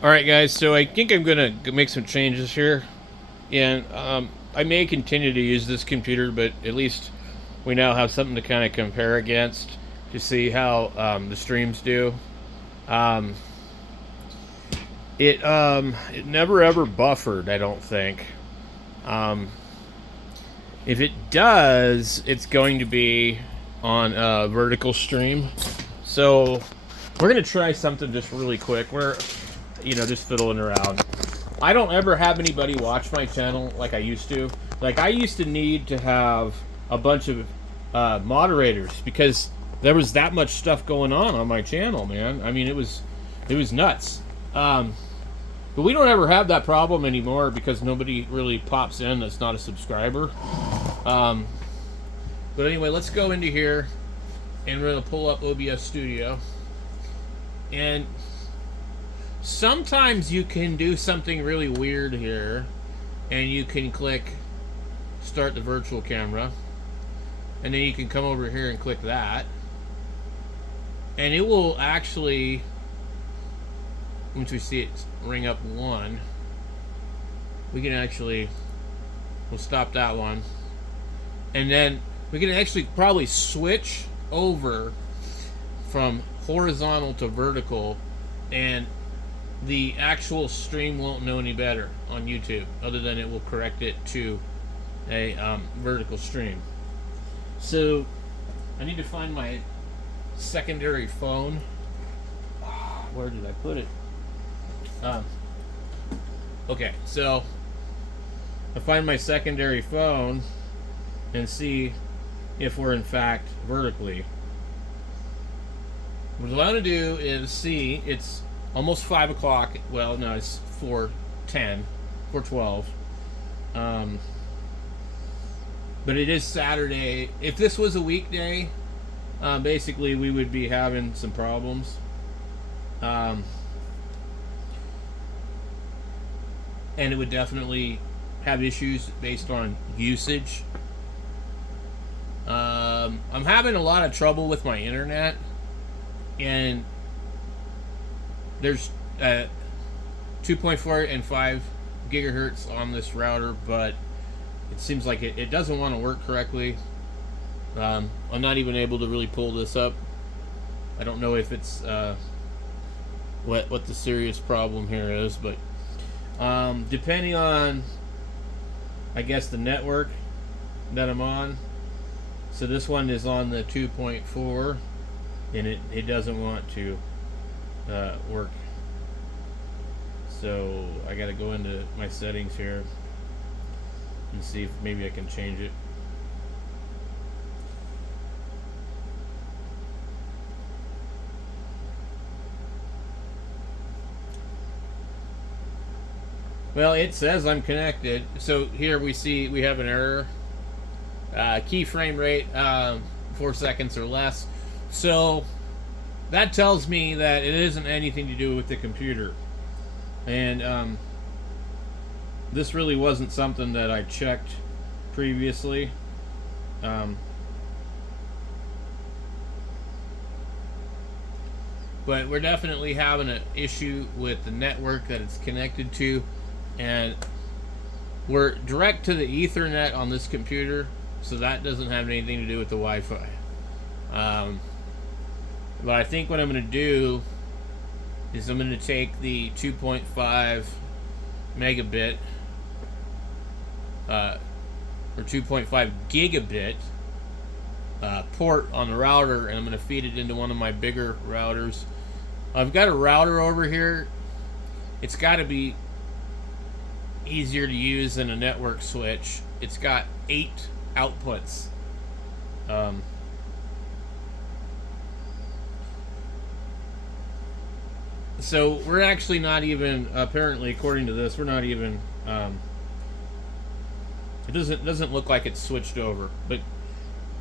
All right, guys. So I think I'm gonna make some changes here, and I may continue to use this computer, but at least we now have something to kind of compare against to see how the streams do. Um, it never ever buffered. I don't think. Um, if it does, it's going to be on a vertical stream. So we're gonna try something just really quick. We're just fiddling around. I don't ever have anybody watch my channel like I used to. Like I used to need to have a bunch of moderators because there was that much stuff going on my channel, man. I mean, it was nuts. But we don't ever have that problem anymore because nobody really pops in that's not a subscriber. Um, but anyway, let's go into here and we're gonna pull up OBS Studio. And sometimes you can do something really weird here, and you can click start the virtual camera, and then you can come over here and click that, and it will actually, once we see it ring up one, we can actually, we'll stop that one, and then we can actually probably switch over from horizontal to vertical, and the actual stream won't know any better on YouTube, other than it will correct it to a vertical stream. So I need to find my secondary phone. Where did I put it? Um, okay, so I find my secondary phone and see if we're in fact vertically. What I want to do is see, it's almost 5 o'clock. Well, no, it's 4:10, 4:12. But it is Saturday. If this was a weekday, basically we would be having some problems. And it would definitely have issues based on usage. I'm having a lot of trouble with my internet, and there's 2.4 and 5 gigahertz on this router, but it seems like it doesn't want to work correctly. I'm not even able to really pull this up. I don't know if it's what the serious problem here is, but depending on, I guess, the network that I'm on. So this one is on the 2.4, and it doesn't want to work. So I got to go into my settings here and see if maybe I can change it. Well, it says I'm connected. So here we see we have an error. Key frame rate 4 seconds or less. So that tells me that it isn't anything to do with the computer. And this really wasn't something that I checked previously. But we're definitely having an issue with the network that it's connected to, and we're direct to the Ethernet on this computer, so that doesn't have anything to do with the Wi-Fi. But I think what I'm going to do is I'm going to take the 2.5 megabit or 2.5 gigabit port on the router, and I'm going to feed it into one of my bigger routers. I've got a router over here. It's got to be easier to use than a network switch. It's got 8 outputs. So we're actually not even, apparently, according to this, we're not even. It doesn't look like it's switched over, but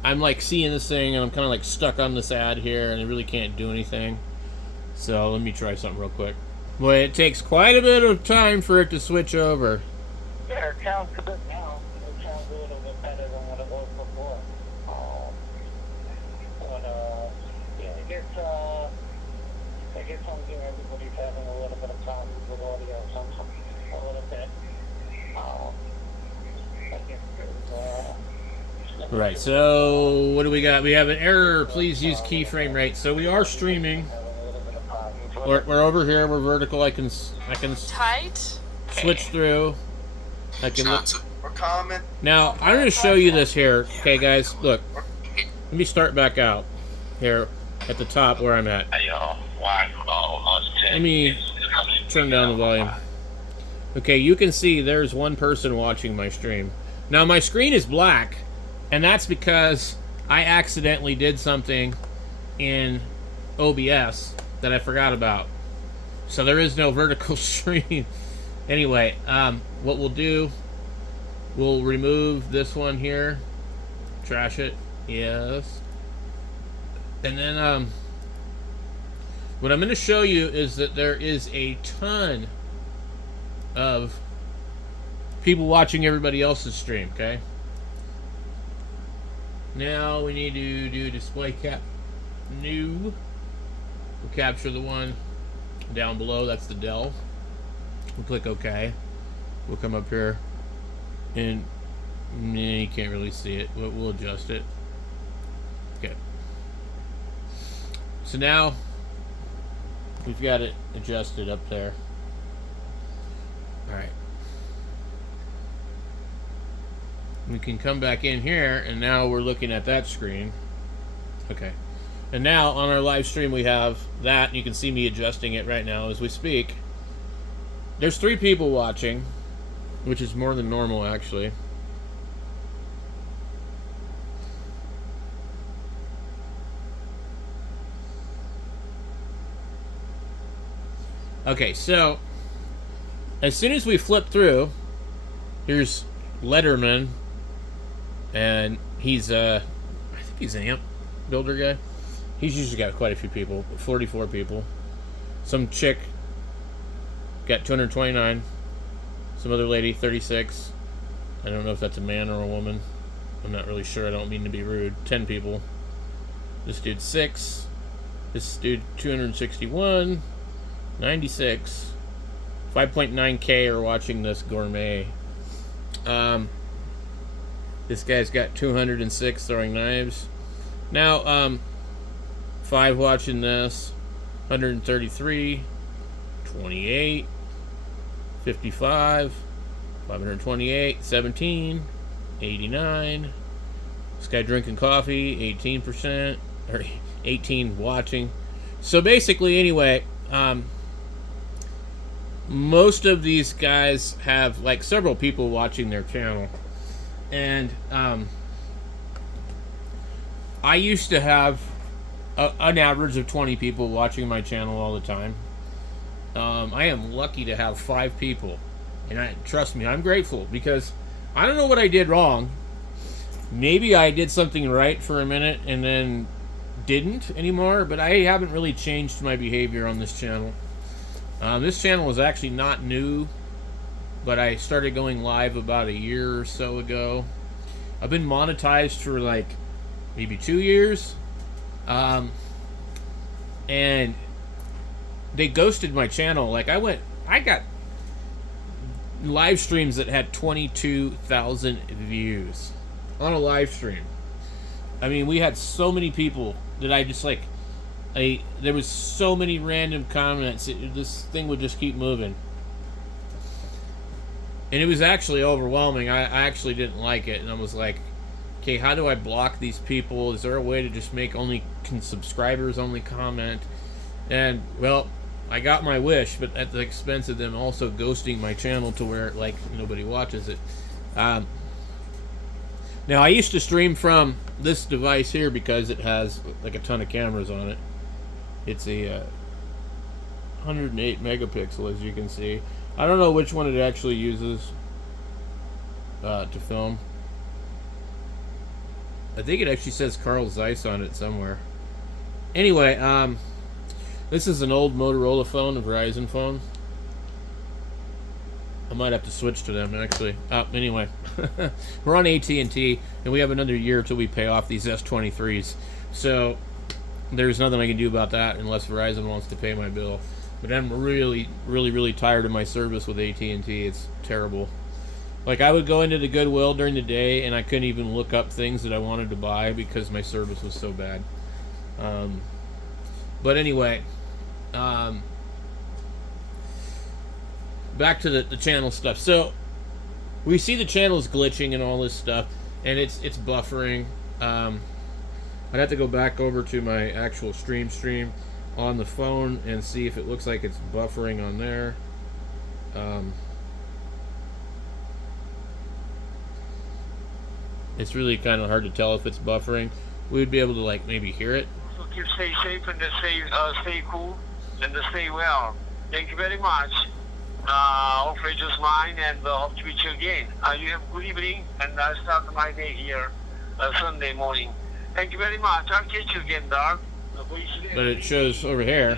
I'm like seeing this thing, and I'm kind of like stuck on this ad here, and I really can't do anything. So let me try something real quick. Boy, it takes quite a bit of time for it to switch over. Yeah, it sounds good now. It sounds a little bit better than what it was before. But yeah, I guess I'm hearing everybody's having a little bit of problems with Right, so what do we got? We have an error. Please use keyframe rate. So we are streaming. We're over here. We're vertical. I can Tight. switch through. I can look. Or comment. Now I'm going to show you this here. Okay, guys, look. Let me start back out here at the top where I'm at. Let me turn down the volume. Okay, you can see there's one person watching my stream. Now my screen is black, and that's because I accidentally did something in OBS that I forgot about. So there is no vertical stream. Anyway, what we'll do, we'll remove this one here. Trash it. Yes. And then what I'm going to show you is that there is a ton of people watching everybody else's stream, okay? Now we need to do display cap new. We'll capture the one down below, that's the Dell. We'll click OK. We'll come up here and you can't really see it. We'll adjust it. Okay. So now we've got it adjusted up there. Alright. We can come back in here, and now we're looking at that screen. Okay. And now on our live stream we have that. You can see me adjusting it right now as we speak. There's 3 people watching, which is more than normal actually. Okay, so as soon as we flip through, here's Letterman, and he's I think he's an amp builder guy. He's usually got quite a few people, 44 people. Some chick got 229. Some other lady, 36. I don't know if that's a man or a woman. I'm not really sure. I don't mean to be rude. 10 people. This dude 6. This dude 261. 96. 5.9K are watching this gourmet. This guy's got 206 throwing knives. Now, 5 watching this. 133. 28. 55. 528. 17. 89. This guy drinking coffee. 18%. Or 18 watching. So basically, anyway, most of these guys have like several people watching their channel, and I used to have an average of 20 people watching my channel all the time. I am lucky to have 5 people, and trust me, I'm grateful, because I don't know what I did wrong. Maybe I did something right for a minute and then didn't anymore, but I haven't really changed my behavior on this channel. This channel is actually not new, but I started going live about a year or so ago. I've been monetized for like maybe 2 years, and they ghosted my channel. Like I got live streams that had 22,000 views on a live stream. I mean, we had so many people that I just like. There was so many random comments. This thing would just keep moving, and it was actually overwhelming. I actually didn't like it, and I was like, okay, how do I block these people? Is there a way to just make subscribers only comment? And well, I got my wish, but at the expense of them also ghosting my channel to where like nobody watches it. Now I used to stream from this device here because it has like a ton of cameras on it. It's a 108 megapixel, as you can see. I don't know which one it actually uses to film. I think it actually says Carl Zeiss on it somewhere. Anyway, this is an old Motorola phone, a Verizon phone. I might have to switch to them, actually. Anyway, we're on AT&T, and we have another year till we pay off these S23s. So there's nothing I can do about that unless Verizon wants to pay my bill. But I'm really, really, really tired of my service with AT&T. It's terrible. Like, I would go into the Goodwill during the day, and I couldn't even look up things that I wanted to buy because my service was so bad. But anyway, back to the channel stuff. So we see the channels glitching and all this stuff, and it's buffering. I'd have to go back over to my actual stream on the phone and see if it looks like it's buffering on there. It's really kind of hard to tell if it's buffering. We'd be able to like maybe hear it. So keep stay safe and stay cool and stay well. Thank you very much. Hopefully just mine and hope to meet you again. You have a good evening and I start my day here Sunday morning. Thank you very much. I'll catch you again, dog. But it shows over here.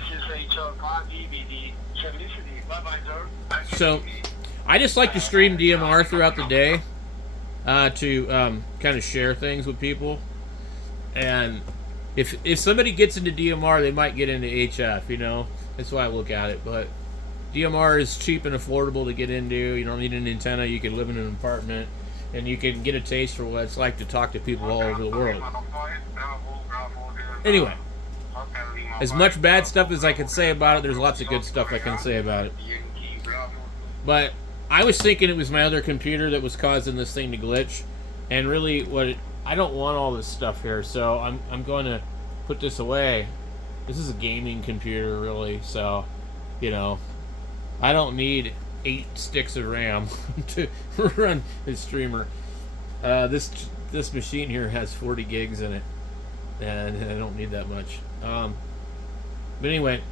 So I just like to stream DMR throughout the day to kind of share things with people. And if somebody gets into DMR, they might get into HF, you know. That's why I look at it. But DMR is cheap and affordable to get into. You don't need an antenna. You can live in an apartment. And you can get a taste for what it's like to talk to people all over the world. Anyway, as much bad stuff as I can say about it, there's lots of good stuff I can say about it. But I was thinking it was my other computer that was causing this thing to glitch. And really, I don't want all this stuff here, so I'm going to put this away. This is a gaming computer, really, so, you know, I don't need 8 sticks of RAM to run this streamer. This machine here has 40 gigs in it, and I don't need that much. But anyway,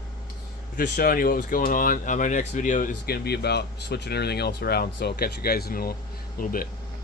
just showing you what was going on. My next video is going to be about switching everything else around, so I'll catch you guys in a little bit.